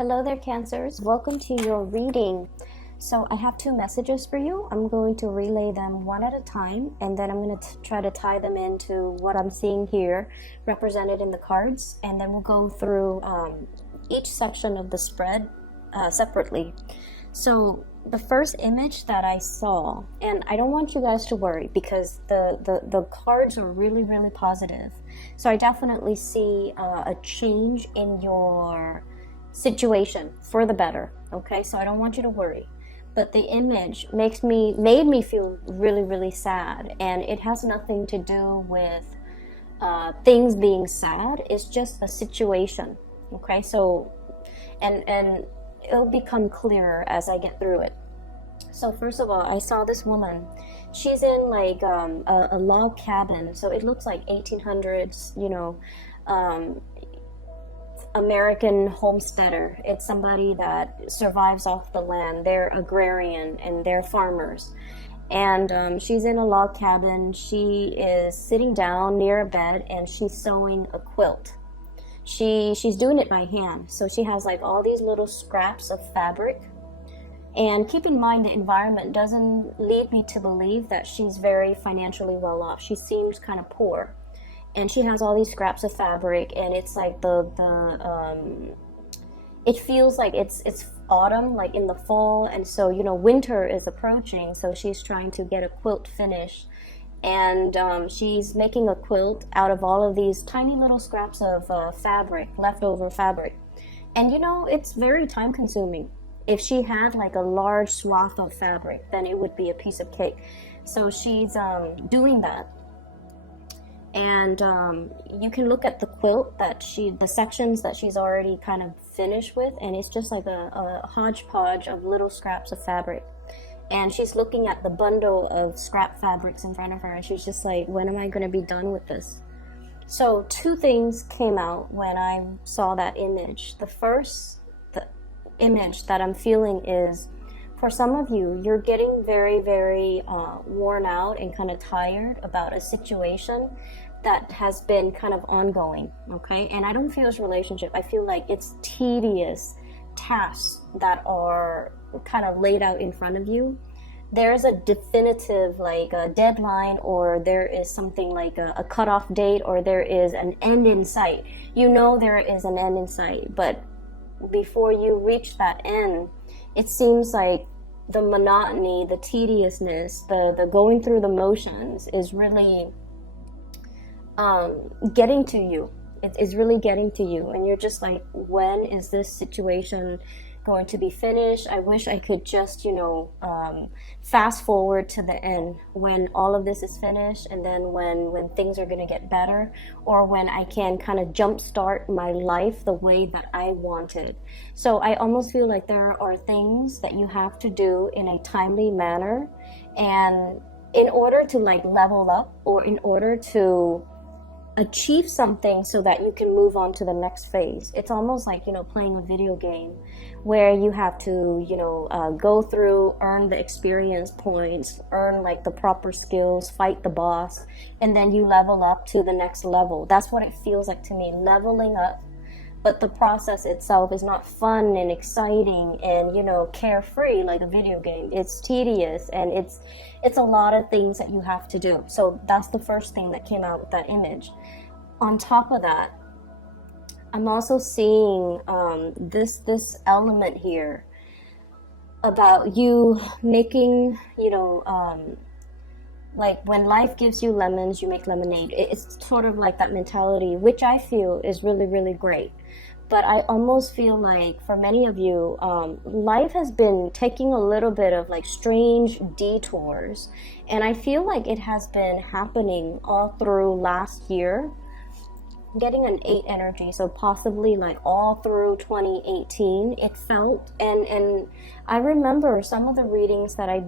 Hello there, Cancers. Welcome to your reading. So I have two messages for you. I'm going to relay them one at a time, and then I'm going to try to tie them into what I'm seeing here represented in the cards, and then we'll go through each section of the spread separately. So the first image that I saw, and I don't want you guys to worry because the cards are really, really positive. So I definitely see a change in your situation for the better. Okay, so I don't want you to worry. But the image made me feel really, really sad, and it has nothing to do with things being sad. It's just a situation. Okay, so and it'll become clearer as I get through it. So first of all, I saw this woman. She's in like a log cabin, so it looks like 1800s, American homesteader. It's somebody that survives off the land. They're agrarian and they're farmers. And she's in a log cabin. She is sitting down near a bed and she's sewing a quilt. She's doing it by hand. So she has like all these little scraps of fabric. And keep in mind, the environment doesn't lead me to believe that she's very financially well off. She seems kind of poor. And she has all these scraps of fabric, and it's like it feels like it's autumn, like in the fall, and so winter is approaching. So she's trying to get a quilt finished, and she's making a quilt out of all of these tiny little scraps of fabric, leftover fabric, and it's very time consuming. If she had like a large swath of fabric, then it would be a piece of cake. So she's doing that. And you can look at the quilt the sections that she's already kind of finished with, and it's just like a hodgepodge of little scraps of fabric. And she's looking at the bundle of scrap fabrics in front of her, and she's just like, when am I going to be done with this? So two things came out when I saw that image. The image that I'm feeling is, for some of you, you're getting very, very worn out and kind of tired about a situation that has been kind of ongoing, okay? And I don't feel it's a relationship. I feel like it's tedious tasks that are kind of laid out in front of you. There's a definitive, like a deadline, or there is something like a cutoff date, or there is an end in sight. There is an end in sight, but before you reach that end, it seems like the monotony, the tediousness, the going through the motions is really getting to you. It is really getting to you, and you're just like, when is this situation going to be finished? I wish I could just, fast forward to the end when all of this is finished, and then when things are going to get better, or when I can kind of jumpstart my life the way that I wanted. So I almost feel like there are things that you have to do in a timely manner, and in order to like level up, or in order to achieve something so that you can move on to the next phase. It's almost like, playing a video game where you have to, go through, earn the experience points, earn like the proper skills, fight the boss, and then you level up to the next level. That's what it feels like to me, leveling up. But the process itself is not fun and exciting and, carefree like a video game. It's tedious, and it's a lot of things that you have to do. So that's the first thing that came out with that image. On top of that, I'm also seeing this element here about you making, like when life gives you lemons, you make lemonade. It's sort of like that mentality, which I feel is really, really great. But I almost feel like for many of you, life has been taking a little bit of like strange detours. And I feel like it has been happening all through last year. I'm getting an 8 energy, so possibly like all through 2018 it felt. And I remember some of the readings that I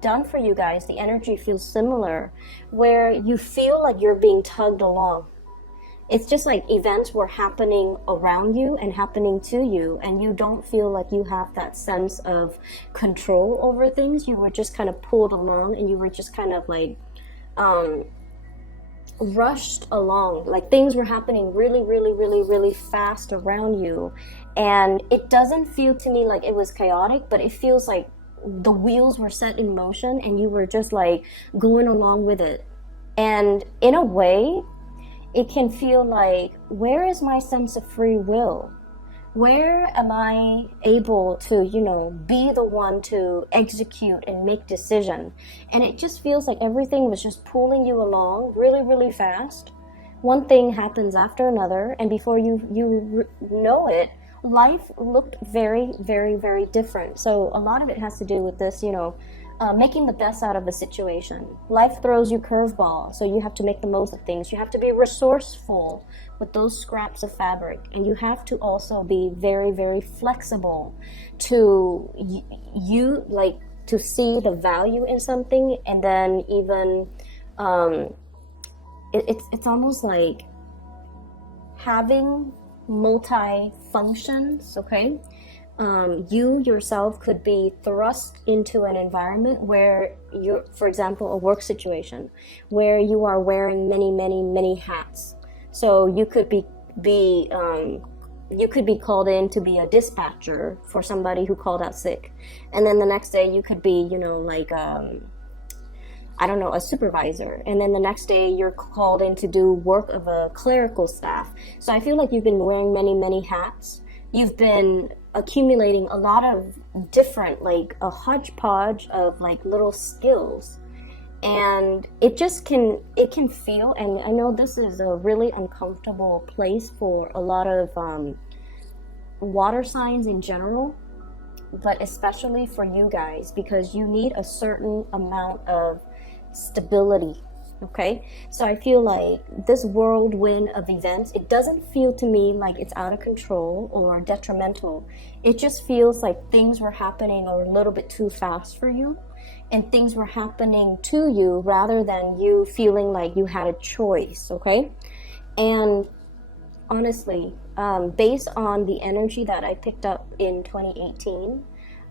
done for you guys, the energy feels similar, where you feel like you're being tugged along. It's just like events were happening around you and happening to you, and you don't feel like you have that sense of control over things. You were just kind of pulled along, and you were just kind of like rushed along. Like things were happening really, really, really, really fast around you, And it doesn't feel to me like it was chaotic, but it feels like the wheels were set in motion and you were just like going along with it. And in a way, it can feel like, where is my sense of free will? Where am I able to, be the one to execute and make decision? And it just feels like everything was just pulling you along really, really fast. One thing happens after another, and before you know it, life looked very, very, very different. So a lot of it has to do with this, making the best out of a situation. Life throws you curveballs, so you have to make the most of things. You have to be resourceful with those scraps of fabric, and you have to also be very, very flexible to to see the value in something, and then even it's almost like having multi-functions, okay? You yourself could be thrust into an environment where you're, for example, a work situation where you are wearing many, many, many hats. So you could be called in to be a dispatcher for somebody who called out sick, and then the next day you could be, a supervisor, and then the next day you're called in to do work of a clerical staff. So I feel like you've been wearing many, many hats. You've been accumulating a lot of different, like a hodgepodge of like little skills, and it can feel, and I know this is a really uncomfortable place for a lot of water signs in general, but especially for you guys, because you need a certain amount of stability. Okay, so I feel like this whirlwind of events, it doesn't feel to me like it's out of control or detrimental. It just feels like things were happening a little bit too fast for you, and things were happening to you rather than you feeling like you had a choice. Okay, and honestly, based on the energy that I picked up in 2018,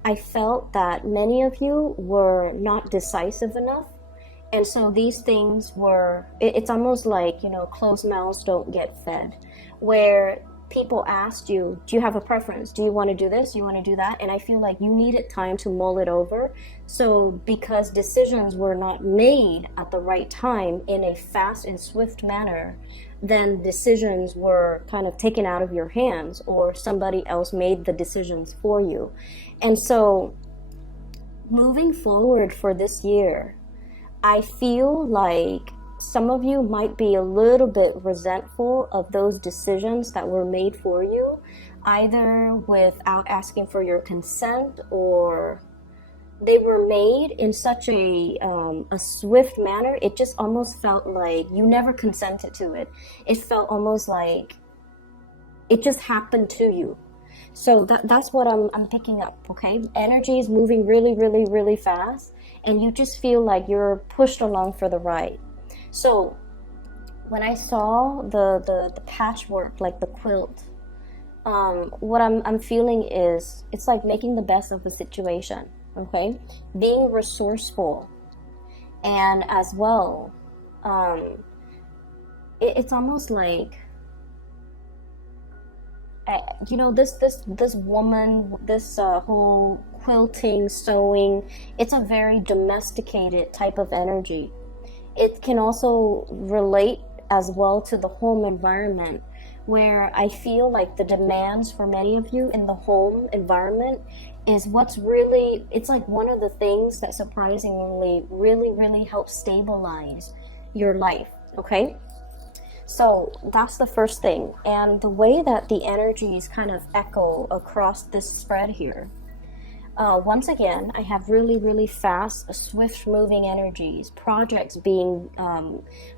I felt that many of you were not decisive enough. And so these things were, it's almost like, closed mouths don't get fed, where people asked you, do you have a preference? Do you want to do this? Do you want to do that? And I feel like you needed time to mull it over. So because decisions were not made at the right time in a fast and swift manner, then decisions were kind of taken out of your hands, or somebody else made the decisions for you. And so moving forward for this year, I feel like some of you might be a little bit resentful of those decisions that were made for you, either without asking for your consent, or they were made in such a swift manner. It just almost felt like you never consented to it. It felt almost like it just happened to you. So that's what I'm picking up, okay? Energy is moving really, really, really fast, and you just feel like you're pushed along for the ride. So when I saw the patchwork, like the quilt, what I'm feeling is it's like making the best of a situation, okay? Being resourceful, and as well, it's almost like, this woman, this whole quilting, sewing, it's a very domesticated type of energy. It can also relate as well to the home environment, where I feel like the demands for many of you in the home environment is what's really, it's like one of the things that surprisingly really, really helps stabilize your life, okay? So that's the first thing. And the way that the energies kind of echo across this spread here, once again, I have really, really fast, swift moving energies, projects being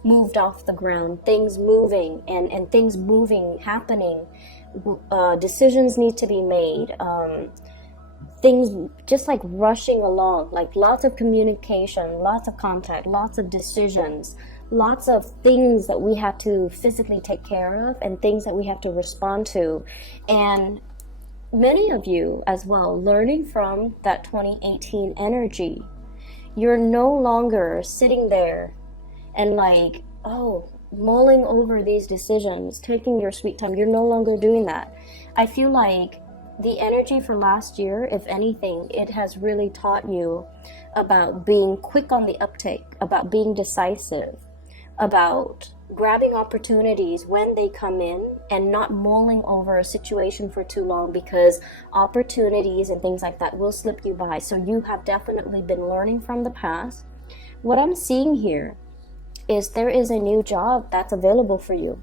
moved off the ground, things moving, and things moving, happening, decisions need to be made, things just like rushing along, like lots of communication, lots of contact, lots of decisions, lots of things that we have to physically take care of, and things that we have to respond to. And many of you as well, learning from that 2018 energy, you're no longer sitting there and like, mulling over these decisions, taking your sweet time. You're no longer doing that. I feel like the energy for last year, if anything, it has really taught you about being quick on the uptake, about being decisive, about grabbing opportunities when they come in and not mulling over a situation for too long, because opportunities and things like that will slip you by. So you have definitely been learning from the past. What I'm seeing here is there is a new job that's available for you.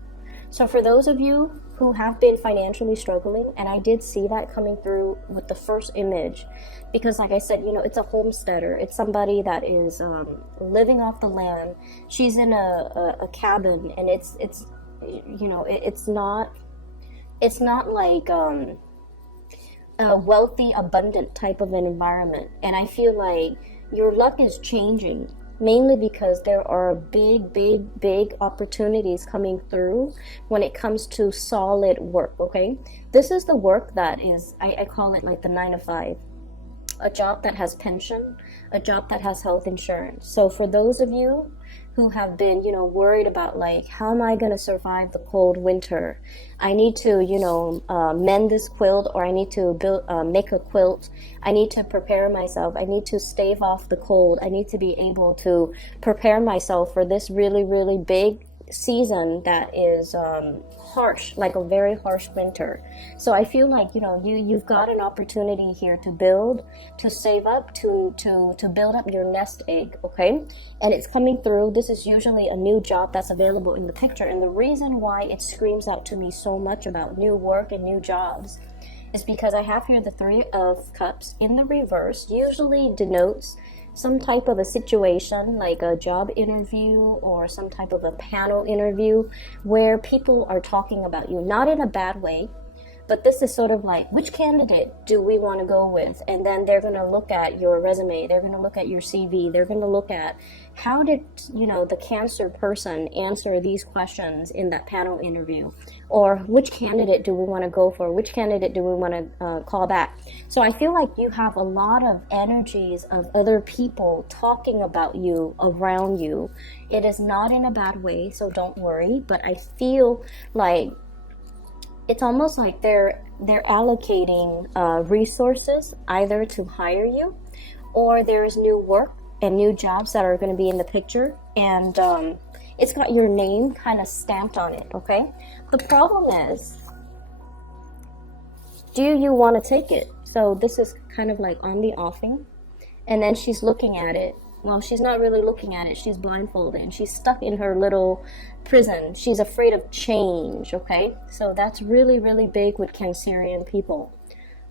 So for those of you who have been financially struggling, and I did see that coming through with the first image, because like I said, it's a homesteader. It's somebody that is living off the land. She's in a cabin, and it's not like a wealthy, abundant type of an environment. And I feel like your luck is changing, mainly because there are big opportunities coming through when it comes to solid work, okay? This is the work that is, I call it like the 9 to 5. A job that has pension, a job that has health insurance. So for those of you who have been, worried about like, how am I going to survive the cold winter? I need to, mend this quilt, or I need to make a quilt. I need to prepare myself. I need to stave off the cold. I need to be able to prepare myself for this really big season that is harsh, like a very harsh winter. So I feel like you've got an opportunity here to build, to save up, to build up your nest egg, okay? And it's coming through. This is usually a new job that's available in the picture, and the reason why it screams out to me so much about new work and new jobs is because I have here the 3 of Cups in the reverse. Usually denotes some type of a situation, like a job interview or some type of a panel interview where people are talking about you, not in a bad way, but this is sort of like, which candidate do we want to go with? And then they're going to look at your resume, they're going to look at your CV, they're going to look at how did the Cancer person answer these questions in that panel interview, or which candidate do we want to go for, which candidate do we want to call back. So I feel like you have a lot of energies of other people talking about you around you. It is not in a bad way, so don't worry, but I feel like it's almost like they're allocating resources either to hire you, or there's new work and new jobs that are going to be in the picture, and it's got your name kind of stamped on it, okay? The problem is, do you want to take it? So this is kind of like on the offing, and then she's looking at it. Well, she's not really looking at it. She's blindfolded, and she's stuck in her little prison. She's afraid of change, okay? So that's really big with Cancerian people.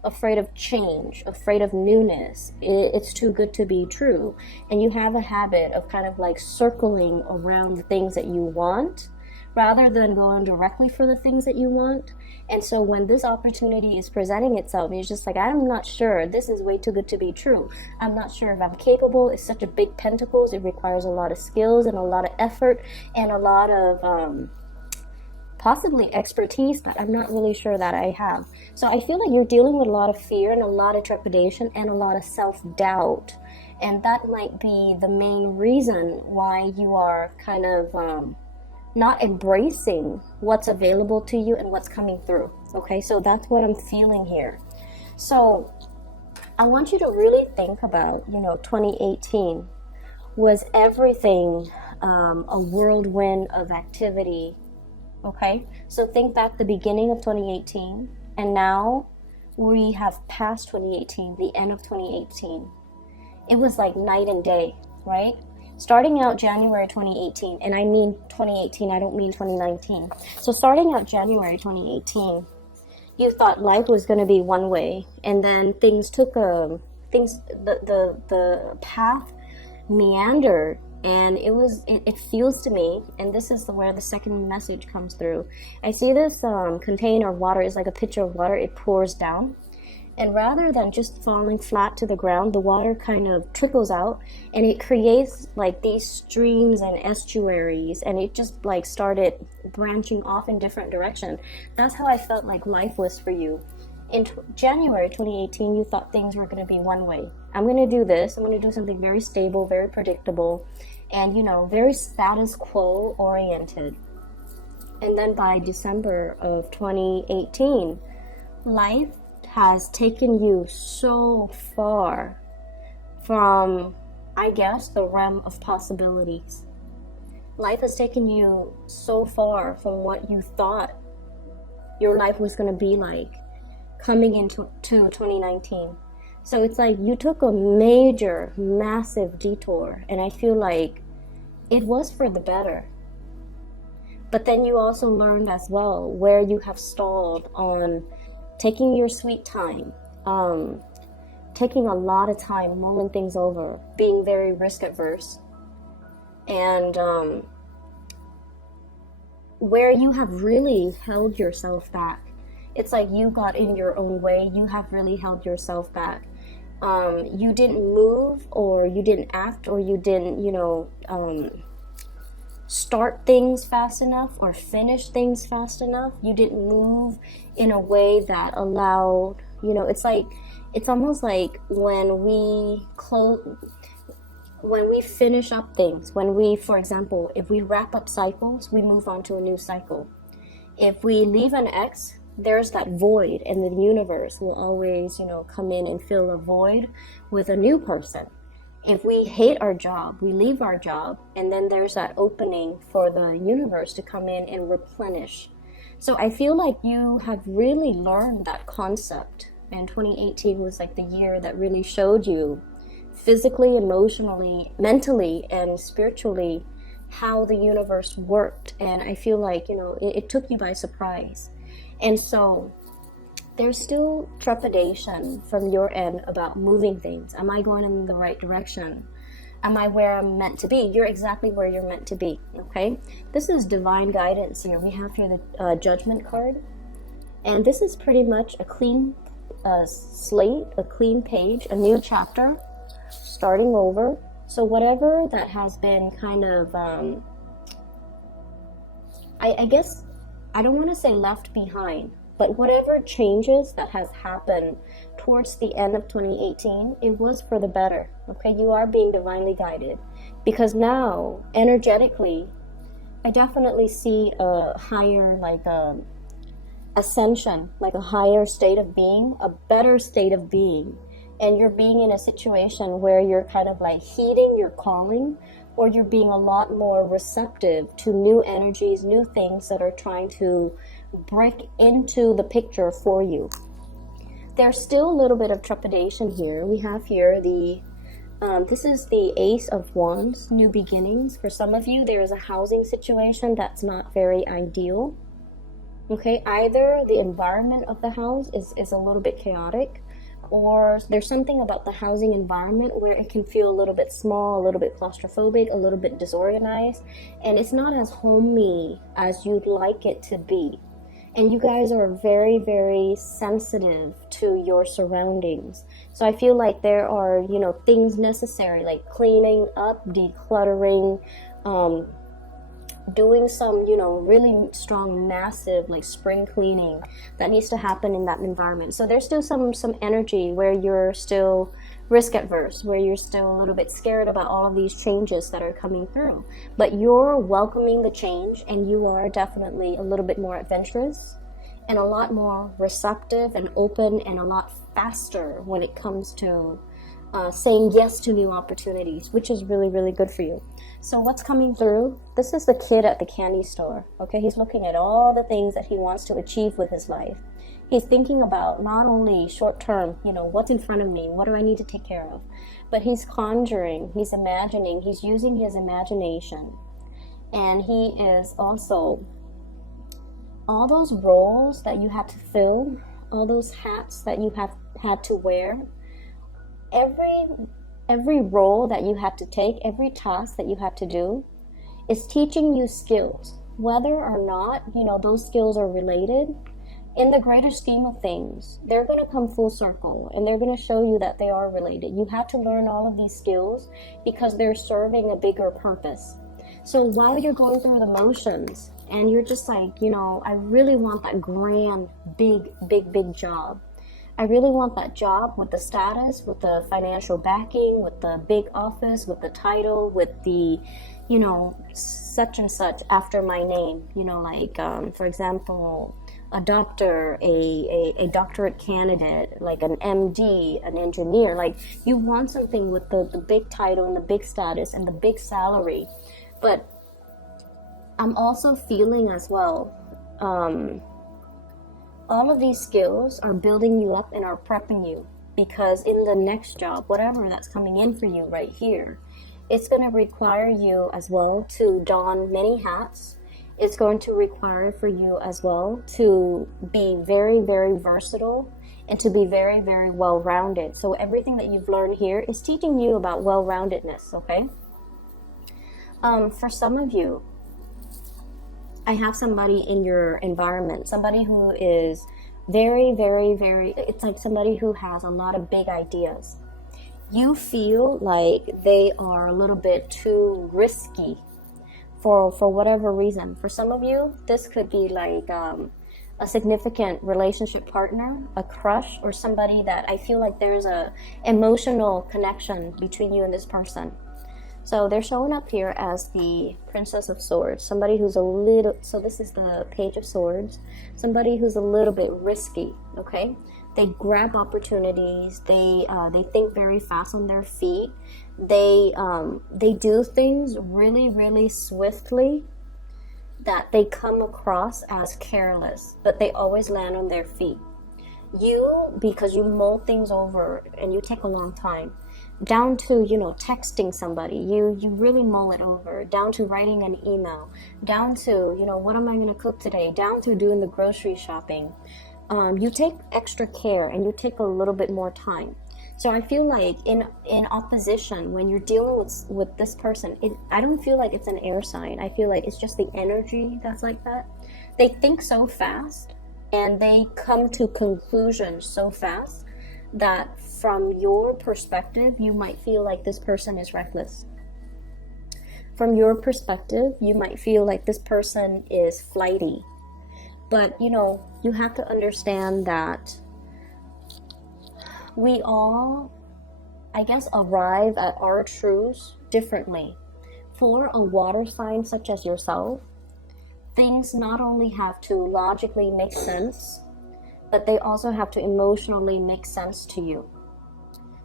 Afraid of change, afraid of newness. It's too good to be true. And you have a habit of kind of like circling around the things that you want rather than going directly for the things that you want. And so when this opportunity is presenting itself, it's just like, I'm not sure. This is way too good to be true. I'm not sure if I'm capable. It's such a big pentacles. It requires a lot of skills and a lot of effort and a lot of possibly expertise, but I'm not really sure that I have. So I feel like you're dealing with a lot of fear and a lot of trepidation and a lot of self-doubt. And that might be the main reason why you are kind of not embracing what's available to you and what's coming through. Okay, so that's what I'm feeling here. So I want you to really think about, 2018 was everything a whirlwind of activity. Okay, so think back the beginning of 2018, and now we have passed 2018, the end of 2018. It was like night and day, right? Starting out January 2018, and I mean 2018, I don't mean 2019. So starting out January 2018, you thought life was going to be one way, and then things took the path meandered. And it feels to me, and this is where the second message comes through. I see this container of water is like a pitcher of water. It pours down. And rather than just falling flat to the ground, the water kind of trickles out. And it creates like these streams and estuaries. And it just like started branching off in different directions. That's how I felt like life was for you. In January 2018, you thought things were going to be one way. I'm going to do this. I'm going to do something very stable, very predictable, and, very status quo oriented. And then by December of 2018, Life has taken you so far from, I guess, the realm of possibilities. Life has taken you so far from what you thought your life was going to be like coming into 2019. So it's like you took a major, massive detour, and I feel like it was for the better. But then you also learned as well where you have stalled on taking your sweet time, taking a lot of time mulling things over, being very risk adverse, and where you have really held yourself back. It's like you got in your own way. You have really held yourself back. You didn't move, or you didn't act, or you didn't, start things fast enough or finish things fast enough. You didn't move in a way that allowed, it's almost like when we finish up things, for example, if we wrap up cycles, we move on to a new cycle. If we leave an ex, there's that void, and the universe will always, come in and fill a void with a new person. If we hate our job, we leave our job, and then there's that opening for the universe to come in and replenish. So I feel like you have really learned that concept, and 2018 was like the year that really showed you physically, emotionally, mentally, and spiritually how the universe worked. And I feel like, it took you by surprise. And so there's still trepidation from your end about moving things. Am I going in the right direction? Am I where I'm meant to be? You're exactly where you're meant to be, okay? This is divine guidance here. We have here the judgment card. And this is pretty much a clean slate, a clean page, a new chapter, starting over. So whatever that has been kind of, I guess, I don't want to say left behind, but whatever changes that has happened towards the end of 2018, it was for the better, okay? You are being divinely guided, because now, energetically, I definitely see a higher, ascension, like a higher state of being, a better state of being, and you're being in a situation where you're kind of like heeding your calling, or you're being a lot more receptive to new energies, new things that are trying to break into the picture for you. There's still a little bit of trepidation here. We have here this is the Ace of Wands, new beginnings. For some of you, there is a housing situation that's not very ideal. Okay, either the environment of the house is a little bit chaotic, or there's something about the housing environment where it can feel a little bit small, a little bit claustrophobic, a little bit disorganized, and it's not as homey as you'd like it to be. And you guys are very, very sensitive to your surroundings. So I feel like there are, things necessary, like cleaning up, decluttering, doing some, really strong, massive, like spring cleaning that needs to happen in that environment. So there's still some energy where you're still risk adverse, where you're still a little bit scared about all of these changes that are coming through. But you're welcoming the change, and you are definitely a little bit more adventurous and a lot more receptive and open, and a lot faster when it comes to saying yes to new opportunities, which is really, really good for you. So what's coming through? This is the kid at the candy store. Okay, he's looking at all the things that he wants to achieve with his life. He's thinking about not only short term, what's in front of me, what do I need to take care of, but he's conjuring, he's imagining, he's using his imagination. And he is also, all those roles that you had to fill, all those hats that you have had to wear, every role that you had to take, every task that you had to do is teaching you skills. Whether or not, those skills are related, in the greater scheme of things, they're going to come full circle, and they're going to show you that they are related. You have to learn all of these skills because they're serving a bigger purpose. So while you're going through the motions, and you're just like, I really want that grand, big job. I really want that job with the status, with the financial backing, with the big office, with the title, with the, such and such after my name. For example, a doctor, a doctorate candidate, like an MD, an engineer. Like, you want something with the big title and the big status and the big salary. But I'm also feeling as well, all of these skills are building you up and are prepping you, because in the next job, whatever that's coming in for you right here, it's going to require you as well to don many hats. It's going to require for you as well to be very, very versatile and to be very, very well-rounded. So everything that you've learned here is teaching you about well-roundedness, okay? For some of you, I have somebody in your environment, somebody who is very, very, very, it's like somebody who has a lot of big ideas. You feel like they are a little bit too risky for whatever reason. For some of you, this could be like a significant relationship partner, a crush, or somebody that I feel like there's a emotional connection between you and this person. So they're showing up here as the Princess of Swords, somebody who's a little, so this is the Page of Swords, somebody who's a little bit risky, okay? They grab opportunities, they think very fast on their feet, they do things really, really swiftly that they come across as careless, but they always land on their feet. You, because you mull things over and you take a long time, down to, texting somebody, you really mull it over, down to writing an email, down to, what am I going to cook today, down to doing the grocery shopping. You take extra care and you take a little bit more time. So I feel like in opposition, when you're dealing with this person, I don't feel like it's an air sign. I feel like it's just the energy that's like that. They think so fast and they come to conclusions so fast that from your perspective, you might feel like this person is reckless. From your perspective, you might feel like this person is flighty. But, you have to understand that we all, I guess, arrive at our truths differently. For a water sign such as yourself, things not only have to logically make sense, but they also have to emotionally make sense to you.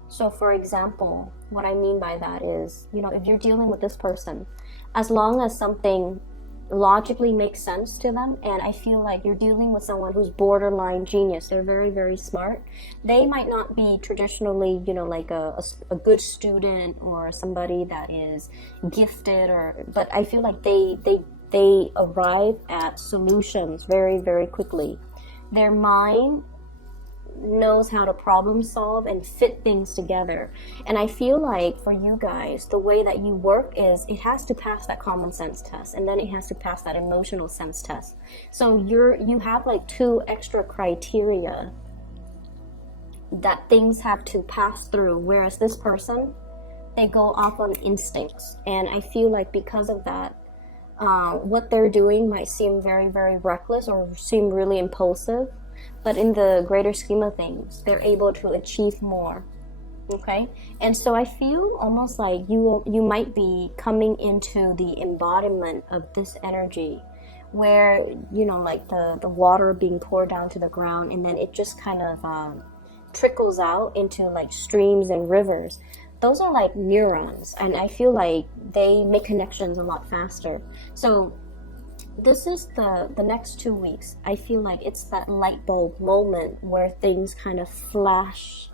So for example, what I mean by that is, if you're dealing with this person, as long as something logically makes sense to them, and I feel like you're dealing with someone who's borderline genius, they're very, very smart. They might not be traditionally, like a good student or somebody that is gifted, but I feel like they arrive at solutions very, very quickly. Their mind knows how to problem solve and fit things together. And I feel like for you guys, the way that you work is it has to pass that common sense test, and then it has to pass that emotional sense test. So you have like 2 extra criteria that things have to pass through, whereas this person, they go off on instincts. And I feel like because of that, what they're doing might seem very, very reckless or seem really impulsive, but in the greater scheme of things, they're able to achieve more, okay? And so I feel almost like you might be coming into the embodiment of this energy where, like the water being poured down to the ground, and then it just kind of trickles out into like streams and rivers. Those are like neurons, and I feel like they make connections a lot faster. So this is the next 2 weeks. I feel like it's that light bulb moment where things kind of flash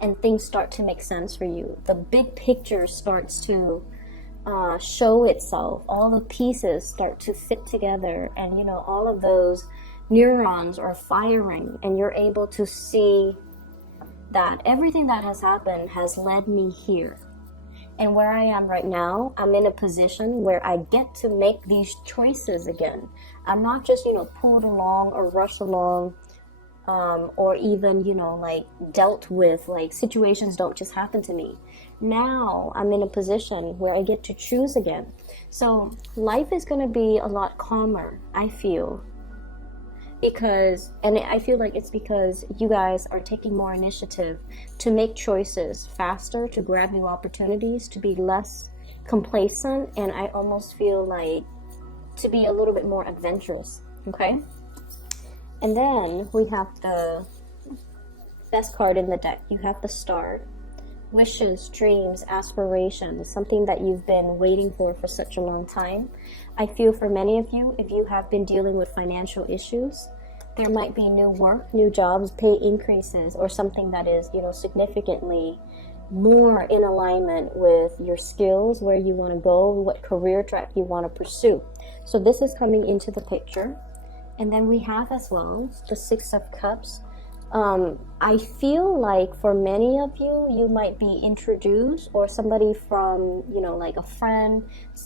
and things start to make sense for you. The big picture starts to show itself. All the pieces start to fit together, and all of those neurons are firing, and you're able to see that everything that has happened has led me here. And where I am right now, I'm in a position where I get to make these choices again. I'm not just, pulled along or rushed along, or even, like dealt with, like situations don't just happen to me. Now I'm in a position where I get to choose again. So life is going to be a lot calmer, I feel. And I feel like it's because you guys are taking more initiative to make choices faster, to grab new opportunities, to be less complacent, and I almost feel like to be a little bit more adventurous, okay? And then we have the best card in the deck. You have the Star. Wishes, dreams, aspirations, something that you've been waiting for such a long time. I feel for many of you, if you have been dealing with financial issues, there might be new work, new jobs, pay increases, or something that is, significantly more in alignment with your skills, where you want to go, what career track you want to pursue. So this is coming into the picture. And then we have as well the Six of Cups. I feel like for many of you, you might be introduced, or somebody from, like a friend,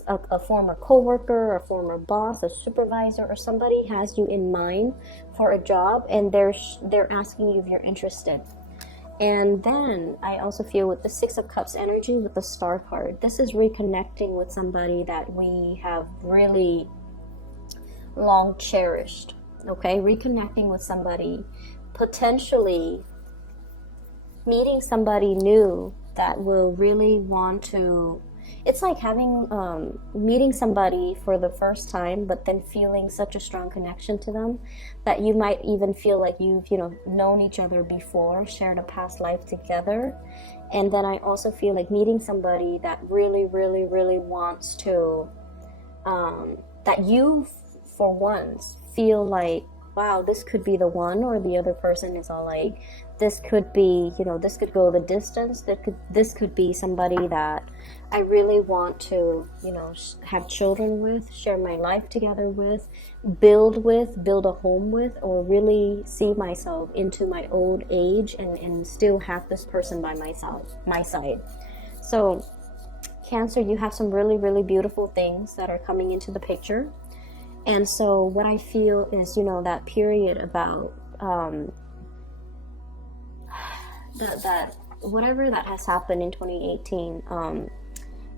a former coworker, a former boss, a supervisor, or somebody has you in mind for a job, and they're asking you if you're interested. And then I also feel with the Six of Cups energy with the Star card, this is reconnecting with somebody that we have really long cherished. Okay, reconnecting with somebody, potentially meeting somebody new that will really want to, it's like having meeting somebody for the first time, but then feeling such a strong connection to them that you might even feel like you've known each other before, shared a past life together. And then I also feel like meeting somebody that really wants to that you for once feel like, wow, this could be the one, or the other person is all like, this could be, this could go the distance. This could be somebody that I really want to, have children with, share my life together with, build a home with, or really see myself into my old age and still have this person by my side. So Cancer, you have some really beautiful things that are coming into the picture. And so what I feel is, that period about that whatever that has happened in 2018,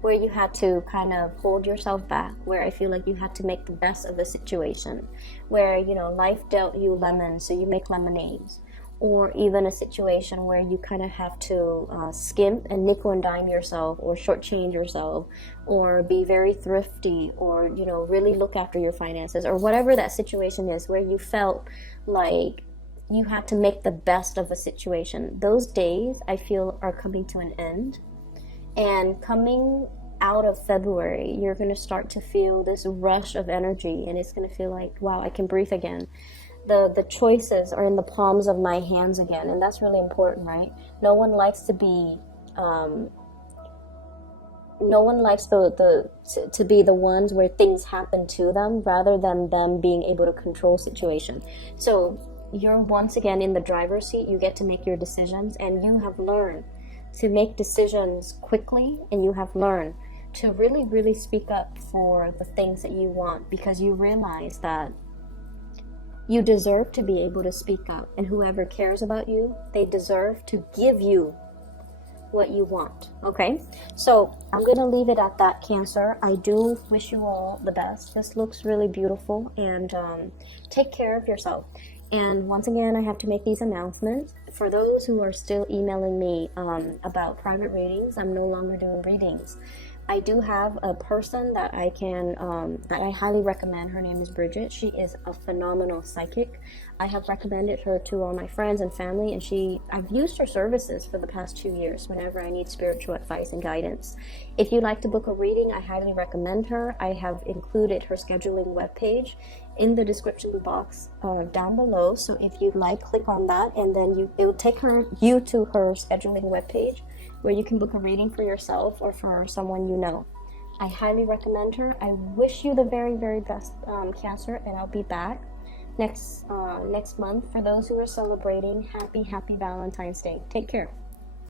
where you had to kind of hold yourself back, where I feel like you had to make the best of a situation, where, life dealt you lemons, so you make lemonades. Or even a situation where you kind of have to skimp and nickel and dime yourself, or shortchange yourself, or be very thrifty, or really look after your finances, or whatever that situation is, where you felt like you had to make the best of a situation. Those days, I feel, are coming to an end. And coming out of February, you're going to start to feel this rush of energy, and it's going to feel like, wow, I can breathe again. The choices are in the palms of my hands again, and that's really important, right? No one likes to be to be the ones where things happen to them rather than them being able to control situation. So you're once again in the driver's seat. You get to make your decisions, and you have learned to make decisions quickly, and you have learned to really speak up for the things that you want, because you realize that you deserve to be able to speak up, and whoever cares about you, they deserve to give you what you want. Okay, so I'm going to leave it at that, Cancer. I do wish you all the best. This looks really beautiful, and take care of yourself. And once again, I have to make these announcements. For those who are still emailing me about private readings, I'm no longer doing readings. I do have a person that I can, that I highly recommend. Her name is Bridget. She is a phenomenal psychic. I have recommended her to all my friends and family, and I've used her services for the past 2 years whenever I need spiritual advice and guidance. If you'd like to book a reading, I highly recommend her. I have included her scheduling webpage in the description box down below. So if you'd like, click on that, and then it will take you to her scheduling webpage, where you can book a reading for yourself or for someone you know. I highly recommend her. I wish you the very best, Cancer, and I'll be back next month. For those who are celebrating, happy Valentine's Day. Take care.